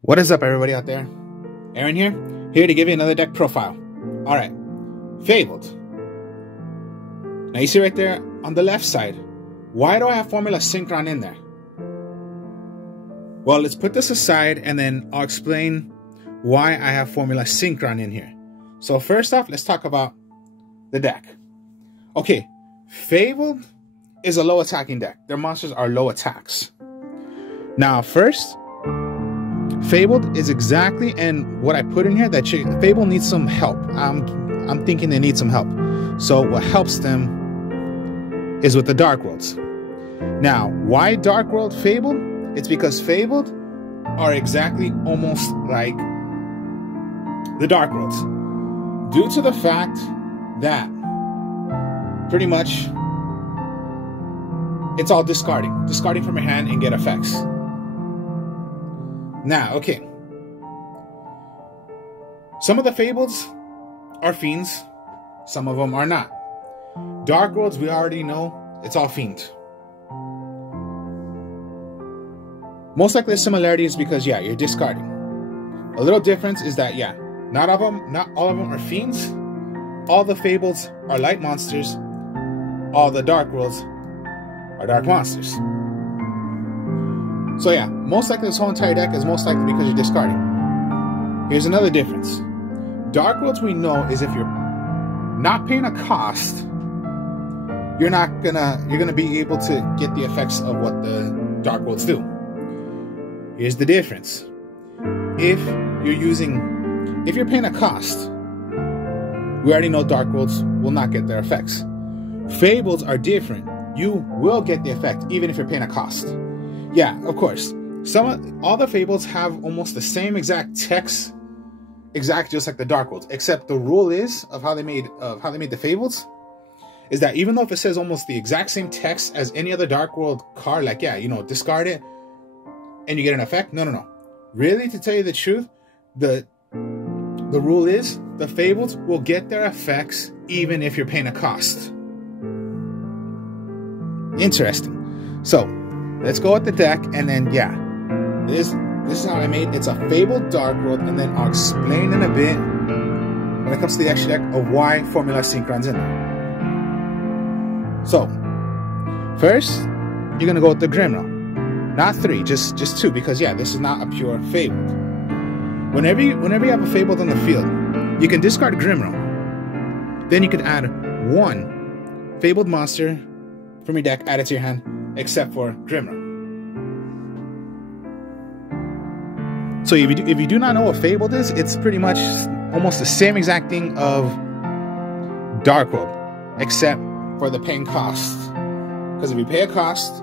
What is up, everybody out there? Aaron here to give you another deck profile. Alright, Fabled. Now you see right there on the left side, why do I have Formula Synchro in there? Well, let's put this aside and then I'll explain why I have Formula Synchro in here. So first off, let's talk about the deck. Okay, Fabled is a low attacking deck. Their monsters are low attacks. Now first, Fabled is exactly, and what I put in here, that Fabled needs some help. I'm thinking they need some help. So what helps them is with the Dark Worlds. Now, why Dark World Fabled? It's because Fabled are exactly almost like the Dark Worlds, due to the fact that pretty much it's all discarding from your hand and get effects. Now, okay, some of the Fableds are fiends, some of them are not. Dark Worlds, we already know it's all fiend. Most likely the similarity is because, yeah, you're discarding. A little difference is that, yeah, not all of them are fiends. All the Fableds are light monsters. All the Dark Worlds are dark monsters. So yeah, most likely this whole entire deck is most likely because you're discarding. Here's another difference. Dark Worlds, we know, is if you're not paying a cost, you're gonna be able to get the effects of what the Dark Worlds do. Here's the difference. If you're paying a cost, we already know Dark Worlds will not get their effects. Fableds are different. You will get the effect even if you're paying a cost. Yeah, of course. All the Fableds have almost the same exact text, just like the Dark Worlds, except the rule is of how they made the Fableds is that even though if it says almost the exact same text as any other Dark World card, like, yeah, you know, discard it and you get an effect. No. Really, to tell you the truth, the rule is the Fableds will get their effects even if you're paying a cost. Interesting. So let's go with the deck, and then yeah, this is how I made. It's a Fabled Dark World, and then I'll explain in a bit when it comes to the extra deck of why Formula Synchron's in there. So first, you're gonna go with the Grimro. Not 3, just 2, because yeah, this is not a pure Fabled. Whenever you have a Fabled on the field, you can discard Grimro. Then you can add 1 Fabled monster from your deck, add it to your hand, except for Grimro. So if you do not know what Fabled is, it's pretty much almost the same exact thing of Dark World, except for the paying cost. Because if you pay a cost,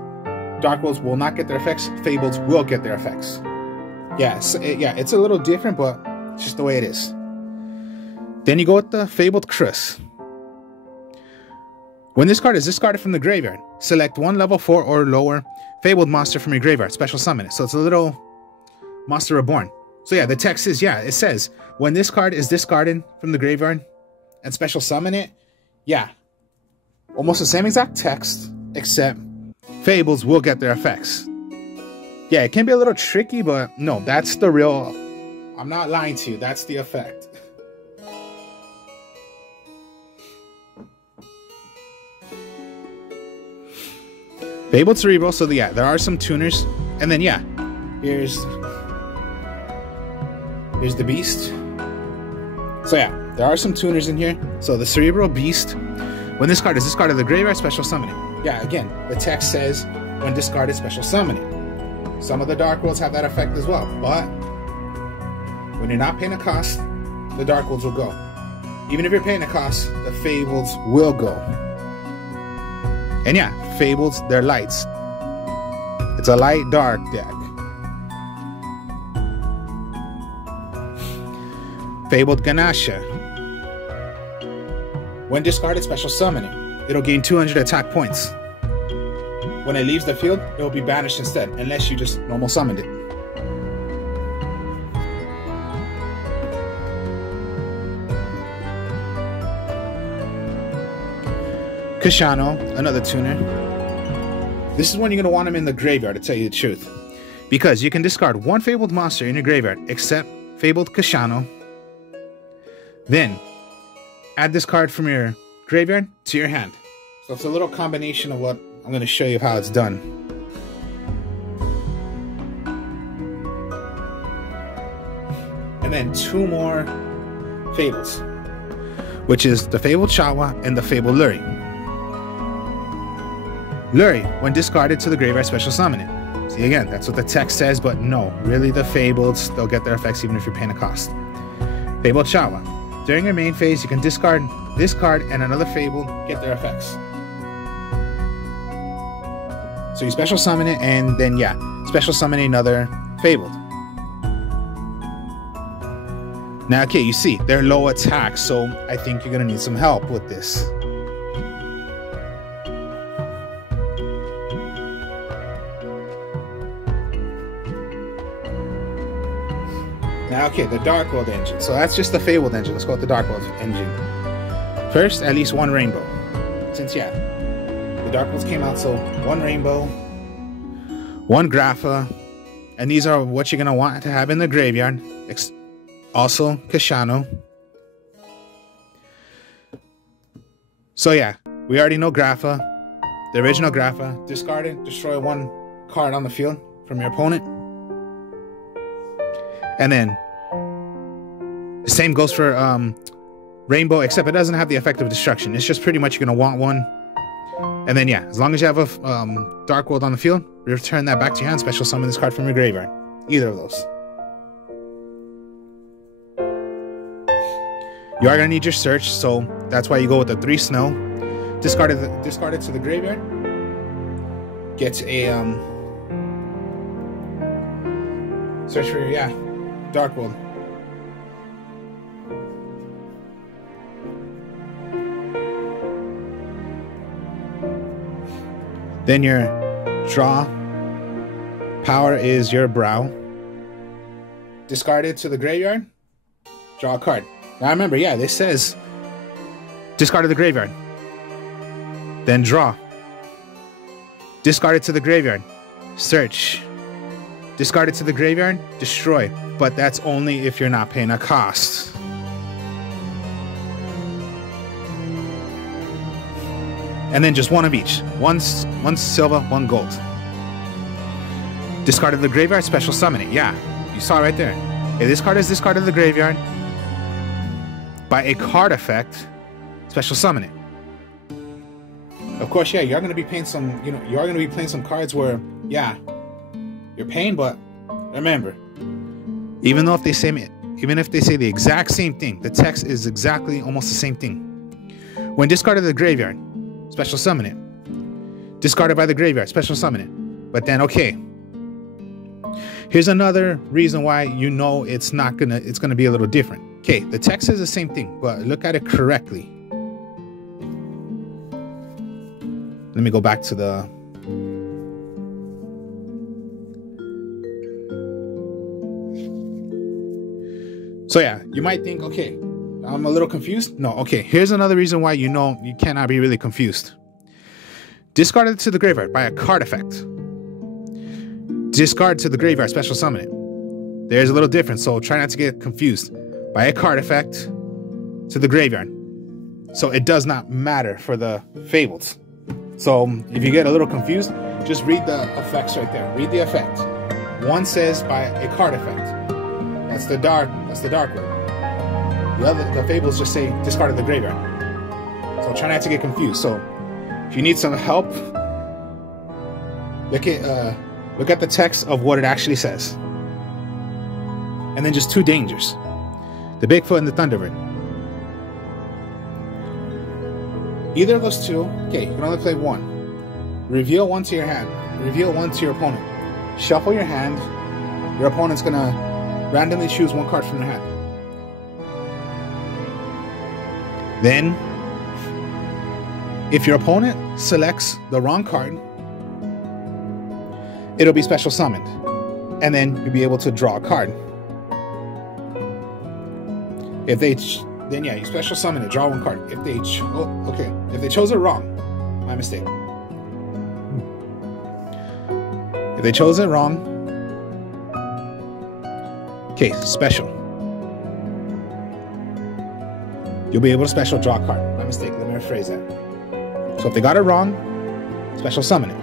Dark Worlds will not get their effects, Fableds will get their effects. Yeah, it's a little different, but it's just the way it is. Then you go with the Fabled Chris. When this card is discarded from the graveyard, select 1 level 4 or lower Fabled monster from your graveyard, special summon it. So it's a little monster reborn. So yeah, the text is, yeah, it says, when this card is discarded from the graveyard and special summon it, yeah, almost the same exact text, except Fableds will get their effects. Yeah, it can be a little tricky, but no, that's the real, I'm not lying to you, that's the effect. Fabled Cerebral, so yeah, there are some tuners, and then yeah, here's the Beast. So yeah, there are some tuners in here. So the Cerebral Beast, when this card is discarded of the graveyard, special summon it. Yeah, again, the text says when discarded, special summon it. Some of the Dark Worlds have that effect as well, but when you're not paying a cost, the Dark Worlds will go. Even if you're paying a cost, the Fableds will go. And yeah, Fableds, they're lights. It's a light dark deck. Fabled Ganasha. When discarded, special summoning. It'll gain 200 attack points. When it leaves the field, it will be banished instead, unless you just normal summoned it. Kashano, another tuner. This is when you're going to want them in the graveyard, to tell you the truth. Because you can discard one Fabled monster in your graveyard, except Fabled Kashano. Then, add this card from your graveyard to your hand. So it's a little combination of what I'm going to show you how it's done. And then 2 more Fables, which is the Fabled Chawa and the Fabled Luri. Luri, when discarded to the graveyard, special summon it. See, again, that's what the text says, but no, really the Fableds, they'll get their effects even if you're paying a cost. Fabled Chawa. During your main phase, you can discard this card and another Fable, get their effects. So you special summon it, and then, yeah, special summon another Fabled. Now, okay, you see, they're low attack, so I think you're going to need some help with this. Now, okay, the Dark World engine. So that's just the Fabled engine. Let's go with the Dark World engine. First, at least 1 rainbow. Since, yeah, the Dark Worlds came out, so 1 rainbow, 1 Grapha, and these are what you're going to want to have in the graveyard. Also, Kashano. So, yeah, we already know Grapha. The original Grapha. Discard it, destroy 1 card on the field from your opponent. And then, the same goes for Rainbow, except it doesn't have the effect of destruction. It's just pretty much you're going to want 1. And then, yeah, as long as you have a Dark World on the field, return that back to your hand, special summon this card from your graveyard. Either of those. You are going to need your search, so that's why you go with the 3 snow. Discard it to the graveyard. Get a search for, yeah, Dark World. Then your draw power is your brow. Discard it to the graveyard. Draw a card. Now remember, yeah, this says discard to the graveyard. Then draw. Discard it to the graveyard. Search. Discard it to the graveyard. Destroy. But that's only if you're not paying a cost. And then just 1 of each. One silver, 1 gold. Discard to the graveyard, special summon it. Yeah, you saw it right there. If this card is discarded to the graveyard, by a card effect, special summon it. Of course, yeah, you're going to be paying some, you are going to be playing some cards where, yeah, you're paying, but remember, even if they say the exact same thing, the text is exactly almost the same thing. When discarded to the graveyard, special summon it. Discarded by the graveyard, special summon it. But then, okay, here's another reason why you know it's gonna be a little different. Okay, the text is the same thing, but look at it correctly. Let me go back to the so yeah, you might think, okay, I'm a little confused. No, okay, here's another reason why you know you cannot be really confused. Discard it to the graveyard by a card effect. Discard to the graveyard, special summon it. There's a little difference, so try not to get confused. By a card effect to the graveyard. So it does not matter for the Fableds. So if you get a little confused, just read the effects right there. Read the effect. One says by a card effect. That's the dark world. The Fables just say discard of the graveyard. So try not to get confused. So if you need some help, look at the text of what it actually says. And then just 2 dangers. The Bigfoot and the Thunderbird. Either of those 2, okay, you can only play 1. Reveal 1 to your hand. Reveal 1 to your opponent. Shuffle your hand. Your opponent's gonna randomly choose 1 card from their hand. Then, if your opponent selects the wrong card, it'll be special summoned. And then you'll be able to draw a card. If they, then yeah, you special summon it, draw 1 card. If they, if they chose it wrong, my mistake. they chose it wrong, okay, special. You'll be able to special draw a card. My mistake, let me rephrase that. So if they got it wrong, special summon it.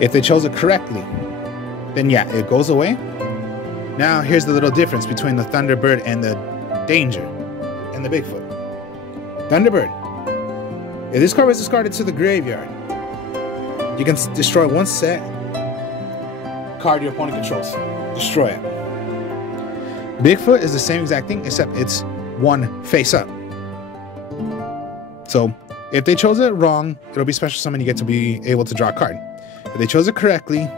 If they chose it correctly, then yeah, it goes away. Now here's the little difference between the Thunderbird and the Danger and the Bigfoot. Thunderbird. If this card was discarded to the graveyard, you can destroy one set card your opponent controls. Destroy it. Bigfoot is the same exact thing, except it's one face up. So if they chose it wrong, it'll be special summon. You get to be able to draw a card. If they chose it correctly,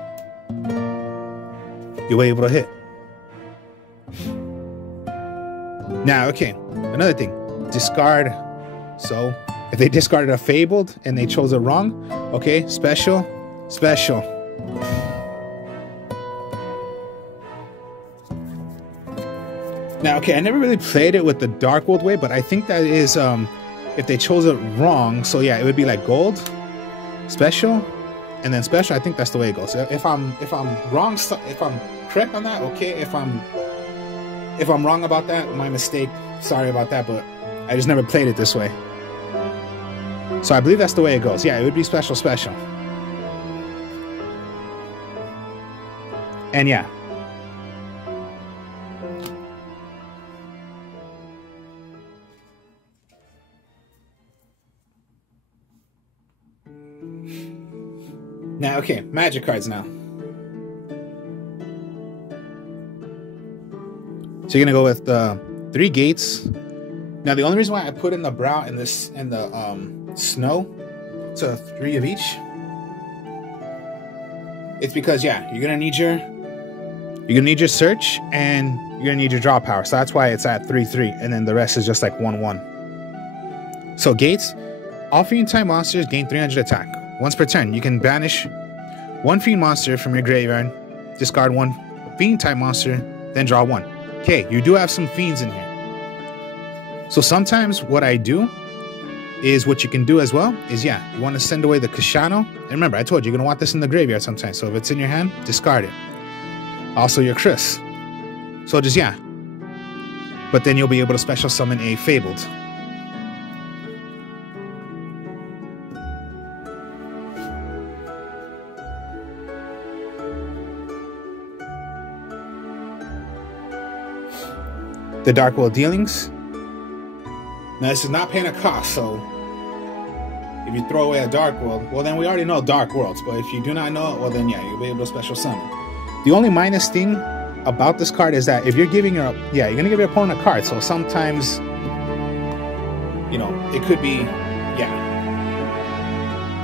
you'll be able to hit. Now, okay, another thing, discard. So if they discarded a Fabled and they chose it wrong, okay, special, special. Now, okay, I never really played it with the Dark World way, but I think that is, if they chose it wrong, so yeah, it would be like gold, special, and then special. I think that's the way it goes. If I'm wrong, if I'm correct on that, okay. If I'm wrong about that, my mistake. Sorry about that, but I just never played it this way. So I believe that's the way it goes. Yeah, it would be special, special. And yeah. Now, okay, magic cards now. So you're gonna go with 3 gates. Now the only reason why I put in the brow and this and the snow, so 3 of each, it's because yeah, you're gonna need your search and you're gonna need your draw power. So that's why it's at 3/3, and then the rest is just like 1/1. So gates, all fiend type monsters gain 300 attack. Once per turn, you can banish 1 fiend monster from your graveyard, discard 1 fiend type monster, then draw 1. Okay, you do have some fiends in here. So sometimes what I do is, what you can do as well is, yeah, you want to send away the Kashano. And remember, I told you, you're going to want this in the graveyard sometimes. So if it's in your hand, discard it. Also your Chris. So just, yeah. But then you'll be able to special summon a Fabled. The Dark World dealings. Now this is not paying a cost, so if you throw away a Dark World, well then we already know Dark Worlds, but if you do not know it, well then yeah, you'll be able to special summon. The only minus thing about this card is that if you're giving your, yeah, you're gonna give your opponent a card, so sometimes, you know, it could be, yeah,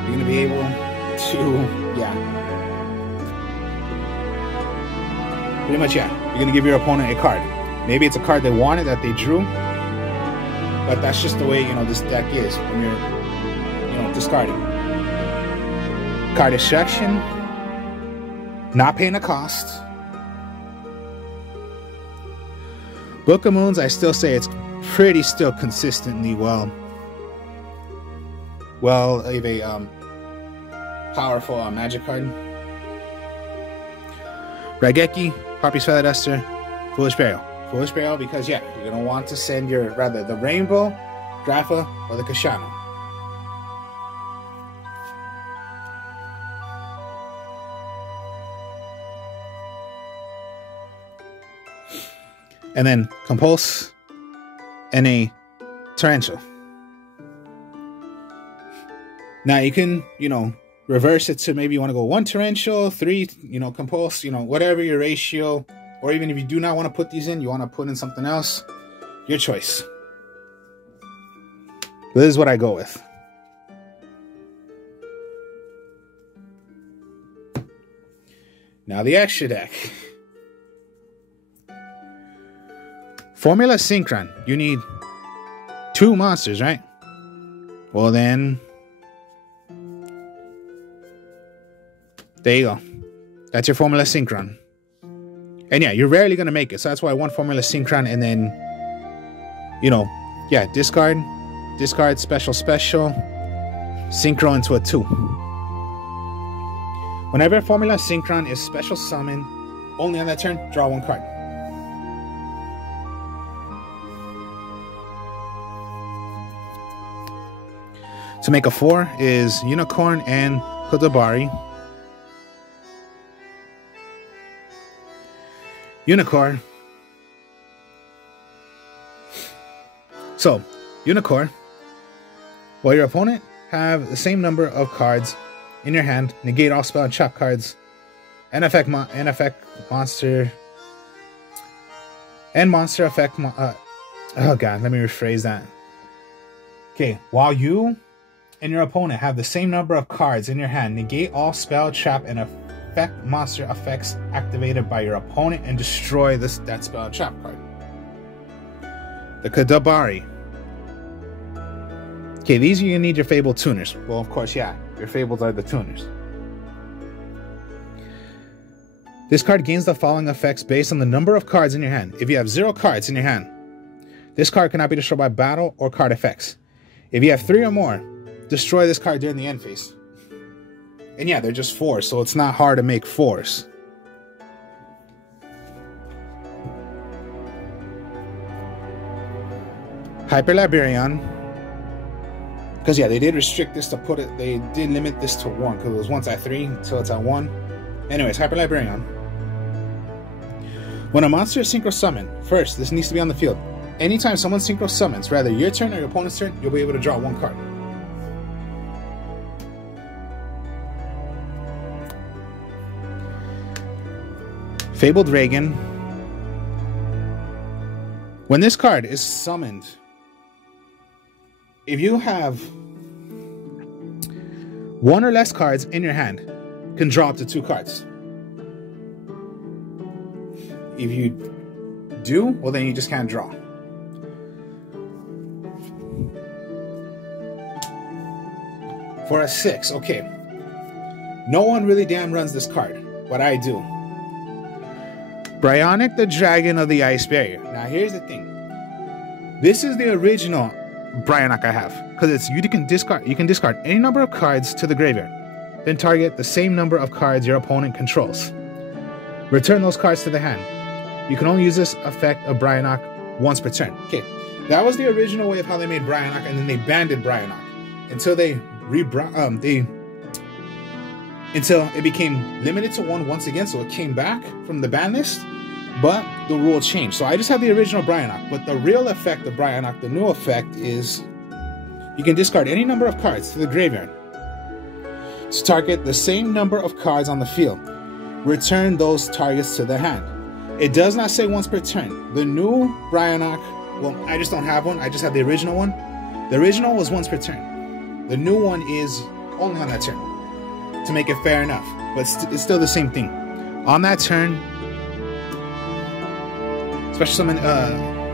you're gonna be able to, yeah, pretty much, yeah, you're gonna give your opponent a card. Maybe it's a card they wanted that they drew, but that's just the way, you know, this deck is when you're, you know, discarding. Card extraction, not paying a cost. Book of Moons, I still say it's pretty still consistently well of a powerful magic card. Raigeki, Harpy's Feather Duster, Foolish Burial. Foolish Burial because, yeah, you're going to want to send your, rather, the Rainbow, Grapha, or the Kashano. And then Compulse and a Torrential. Now you can, you know, reverse it to maybe you want to go 1 Torrential, 3, you know, Compulse, you know, whatever your ratio. Or even if you do not want to put these in, you want to put in something else, your choice. But this is what I go with. Now the extra deck. Formula Synchron. You need 2 monsters, right? Well then, there you go. That's your Formula Synchron. And yeah, you're rarely going to make it. So that's why 1 Formula Synchron and then, you know, yeah, discard, special, Synchro into a 2. Whenever Formula Synchron is special summon, only on that turn, draw one card. To make a 4 is Unicorn and Kodabari. Unicorn. So, Unicorn. While your opponent have the same number of cards in your hand, negate all spell and trap cards, and effect monster and monster effect. Oh god, let me rephrase that. Okay, while you and your opponent have the same number of cards in your hand, negate all spell, trap, and effect monster effects activated by your opponent and destroy that spell and trap card. The Kadabari. Okay, these you need your Fabled tuners. Well, of course, yeah, your Fabled are the tuners. This card gains the following effects based on the number of cards in your hand. If you have 0 cards in your hand, this card cannot be destroyed by battle or card effects. If you have 3 or more, destroy this card during the end phase. And yeah, they're just 4, so it's not hard to make 4s. Hyper Liberion. Because yeah, they did restrict this to put it, they did limit this to 1, because it was once at 3, until it's at 1. Anyways, Hyper Liberion. When a monster is Synchro summoned, first, this needs to be on the field. Anytime someone Synchro summons, rather your turn or your opponent's turn, you'll be able to draw 1 card. Fabled Reagan. When this card is summoned, if you have 1 or less cards in your hand, can draw up to 2 cards. If you do, well then you just can't draw. For a 6, okay. No one really damn runs this card, but I do. Bryonic, the Dragon of the Ice Barrier. Now here's the thing. This is the original Bryonic I have, because you can discard any number of cards to the graveyard, then target the same number of cards your opponent controls. Return those cards to the hand. You can only use this effect of Bryonic once per turn. Okay, that was the original way of how they made Bryonic, and then they banned Bryonic until until it became limited to 1 once again, so it came back from the ban list, but the rule changed. So I just have the original Bryonic, but the real effect of Bryonic, the new effect, is you can discard any number of cards to the graveyard to target the same number of cards on the field. Return those targets to the hand. It does not say once per turn. The new Bryonic, well, I just don't have one. I just have the original one. The original was once per turn. The new one is only on that turn, to make it fair enough. But it's still the same thing. On that turn, special summon,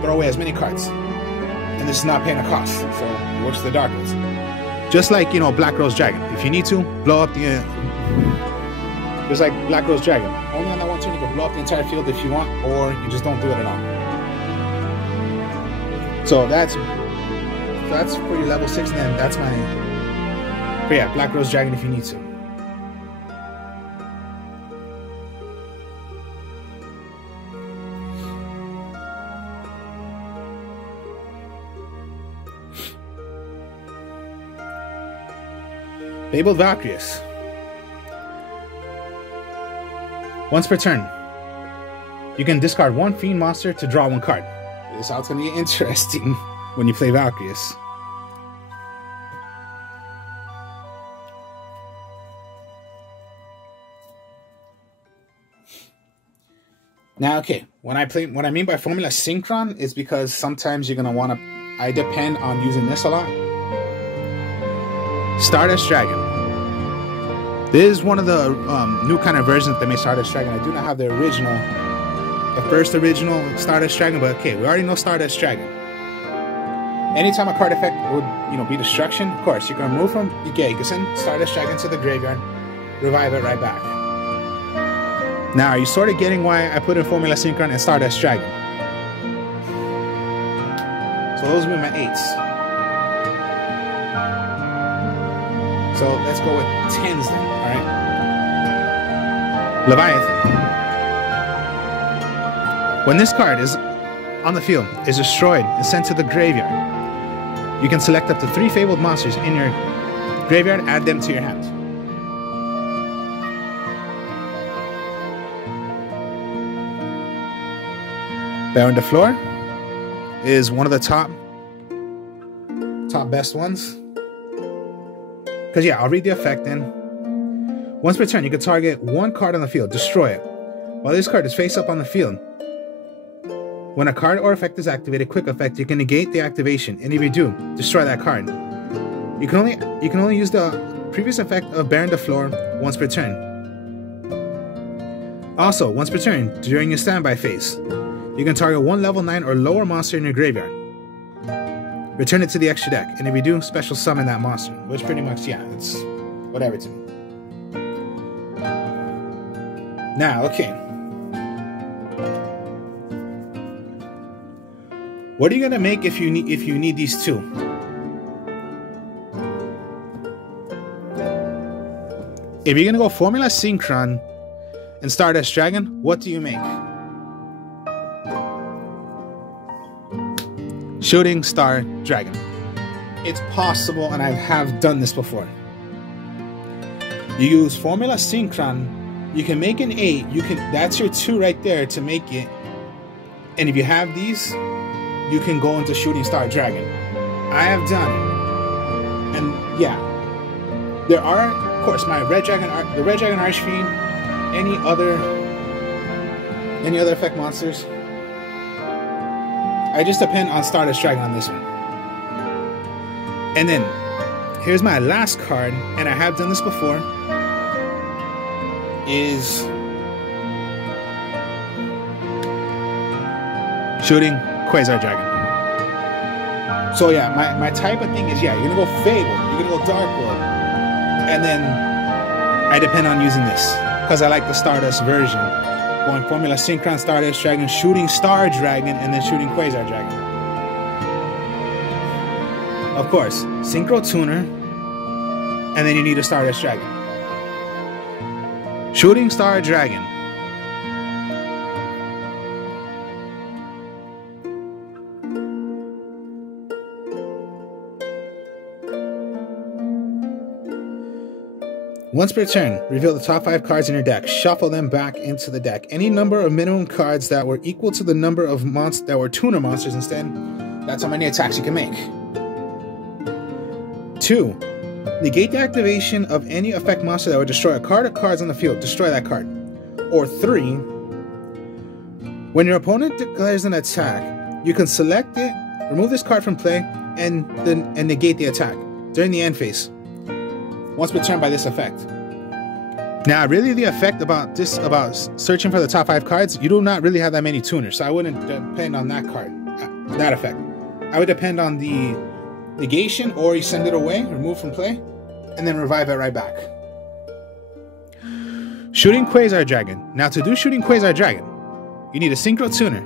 throw away as many cards. And this is not paying a cost, so it works the Dark Ones. Just like, you know, Black Rose Dragon. If you need to, blow up the... just like Black Rose Dragon. Only on that one turn you can blow up the entire field if you want, or you just don't do it at all. So that's for your level 6, and then that's my... But yeah, Black Rose Dragon if you need to. Fabled Valkyries. Once per turn, you can discard 1 Fiend monster to draw 1 card. This is how it's going to get interesting when you play Valkyries. Now, okay, what I mean by Formula Synchron is because sometimes you're going to want to, I depend on using this a lot. Stardust Dragon. This is one of the new kind of versions that made Stardust Dragon. I do not have the original, the first original Stardust Dragon, but okay, we already know Stardust Dragon. Anytime a card effect would, you know, be destruction, of course, you can remove from, you can send Stardust Dragon to the graveyard, revive it right back. Now, are you sort of getting why I put in Formula Synchron and Stardust Dragon? So those would be my 8s. So let's go with 10s then, alright? Leviathan. When this card is on the field, is destroyed and sent to the graveyard, you can select up to 3 Fabled monsters in your graveyard, add them to your hand. Baron de Fleur is one of the top best ones. Because yeah, I'll read the effect then. Once per turn, you can target 1 card on the field, destroy it. While this card is face up on the field, when a card or effect is activated, quick effect, you can negate the activation, and if you do, destroy that card. You can only use the previous effect of Baron de Fleur once per turn. Also, once per turn, during your standby phase, you can target 1 level 9 or lower monster in your graveyard. Return it to the extra deck, and if you do, special summon that monster, which pretty much, yeah, it's whatever to me. Now, okay. What are you gonna make if you need these 2? If you're gonna go Formula Synchron and Stardust Dragon, what do you make? Shooting Star Dragon. It's possible, and I have done this before. You use Formula Synchron, you can make an 8, that's your 2 right there to make it. And if you have these, you can go into Shooting Star Dragon. I have done it. And yeah, there are, of course, my the Red Dragon Archfiend, any other effect monsters. I just depend on Stardust Dragon on this one. And then, here's my last card, and I have done this before, is Shooting Quasar Dragon. So yeah, my type of thing is, yeah, you're gonna go Fabled, you're gonna go Darkwood, and then I depend on using this, because I like the Stardust version. Going Formula Synchron, Stardust Dragon, Shooting Star Dragon, and then Shooting Quasar Dragon. Of course, Synchro Tuner, and then you need a Stardust Dragon. Shooting Star Dragon. Once per turn, reveal the top 5 cards in your deck. Shuffle them back into the deck. Any number of minimum cards that were equal to the number of monsters that were tuner monsters instead, that's how many attacks you can make. 2. Negate the activation of any effect monster that would destroy a card or cards on the field. Destroy that card. Or 3. When your opponent declares an attack, you can select it, remove this card from play, and negate the attack during the end phase. Once per turn by this effect. Now, really the effect about searching for the top 5 cards, you do not really have that many tuners, so I wouldn't depend on that card, that effect. I would depend on the negation, or you send it away, remove from play, and then revive it right back. Shooting Quasar Dragon. Now, to do Shooting Quasar Dragon, you need a Synchro Tuner.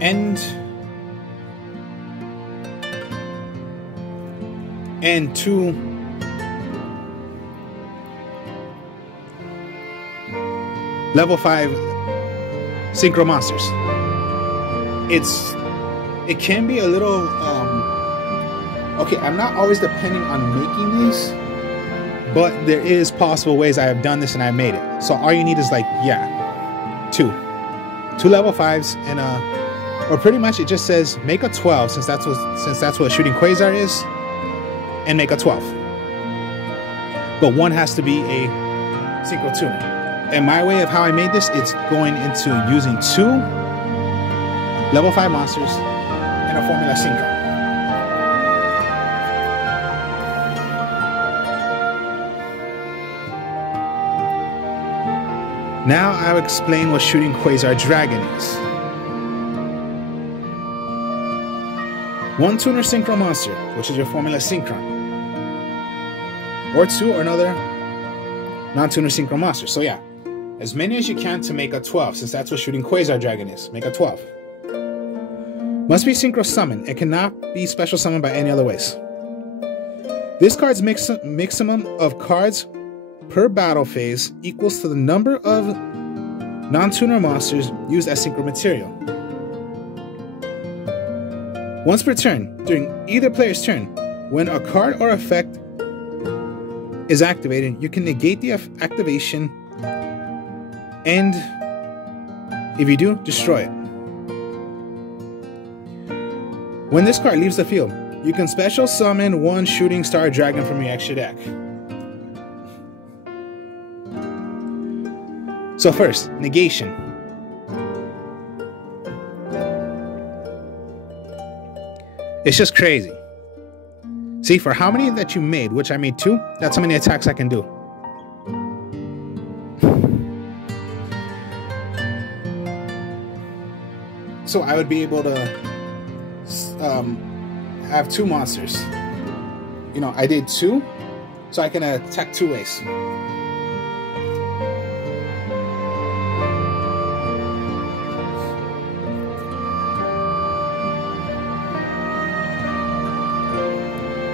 And 2 level 5 Synchro monsters. It can be a little okay, I'm not always depending on making these, but there is possible ways I have done this and I made it. So all you need is like, yeah, 2 level 5s and or pretty much it just says make a 12 since that's what Shooting Quasar is. And make a 12. But one has to be a Synchro Tuner. And my way of how I made this, it's going into using 2 level 5 monsters and a Formula Synchro. Now I'll explain what Shooting Quasar Dragon is. 1 tuner Synchro monster, which is your Formula Synchron. Or 2 or another non-tuner Synchro monster. So yeah, as many as you can to make a 12, since that's what Shooting Quasar Dragon is. Make a 12. Must be Synchro Summon. It cannot be special summoned by any other ways. This card's maximum of cards per battle phase equals to the number of non-tuner monsters used as synchro material. Once per turn, during either player's turn, when a card or effect is activated, you can negate the activation, and if you do, destroy it. When this card leaves the field, you can special summon one shooting star dragon from your extra deck. So first, negation. It's just crazy. See, for how many that you made, which I made 2, that's how many attacks I can do. So I would be able to have 2 monsters. You know, I did 2, so I can attack 2 ways.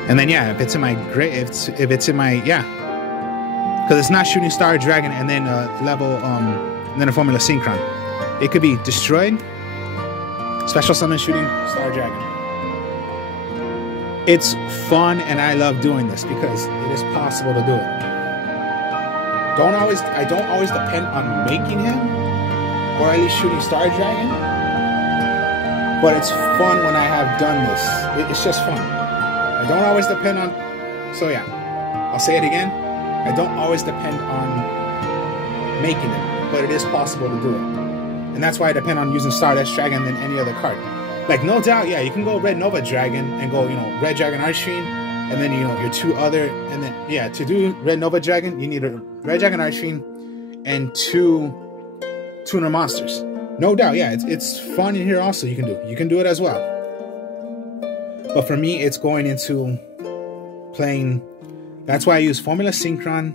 And then yeah, if it's in my if it's in my because it's not shooting star dragon and then level and then a formula synchron. It could be destroyed, special summon shooting star dragon. It's fun and I love doing this because it is possible to do it. I don't always depend on making him or at least shooting star dragon, but it's fun when I have done this. It's just fun. I don't always depend on, so yeah, I'll say it again. I don't always depend on making it, but it is possible to do it. And that's why I depend on using Stardust Dragon than any other card. Like, no doubt, yeah, you can go Red Nova Dragon and go, you know, Red Dragon Archfiend, and then, you know, your 2 other, and then, yeah, to do Red Nova Dragon, you need a Red Dragon Archfiend and 2 tuner monsters. No doubt, yeah, it's fun in here also. You can do it as well. But for me, it's going into playing. That's why I use Formula Synchron,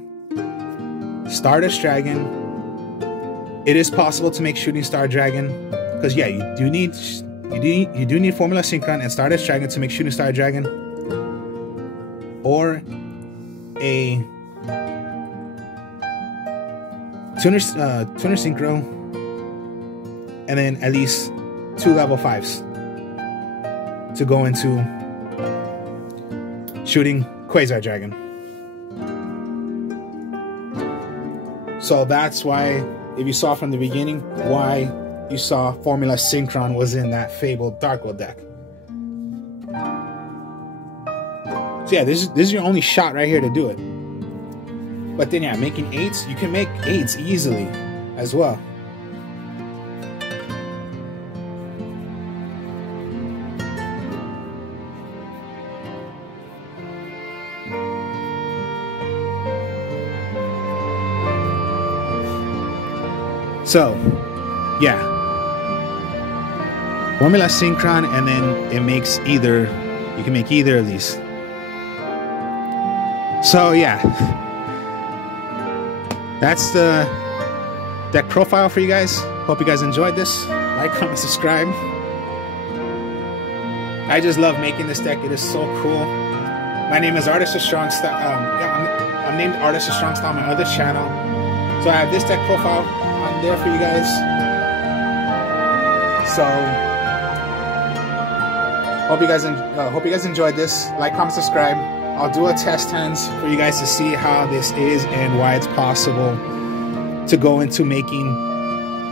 Stardust Dragon. It is possible to make Shooting Star Dragon because yeah, you do need Formula Synchron and Stardust Dragon to make Shooting Star Dragon, or a Tuner Synchro, and then at least 2 level 5s. To go into shooting Quasar Dragon. So that's why, if you saw from the beginning, why you saw Formula Synchron was in that Fabled Darkwood deck. So yeah, this is your only shot right here to do it. But then yeah, making 8s, you can make 8s easily as well. So, yeah, Formula Synchron, and then it makes either, you can make either of these. So, yeah, that's the deck profile for you guys. Hope you guys enjoyed this. Like, comment, subscribe. I just love making this deck. It is so cool. My name is Artist of Strongstyle. I'm named Artist of Strongstyle on my other channel. So I have this deck profile on there for you guys. So hope you guys enjoyed this. Like, comment, subscribe. I'll do a test hands for you guys to see how this is and why it's possible to go into making.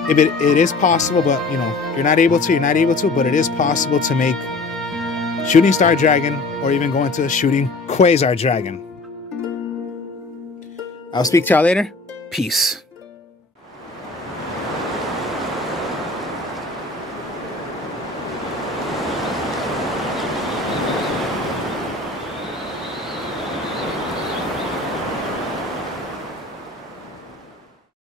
If it is possible, but you know, you're not able to, but it is possible to make Shooting Star Dragon or even go into Shooting Quasar Dragon. I'll speak to y'all later. Peace.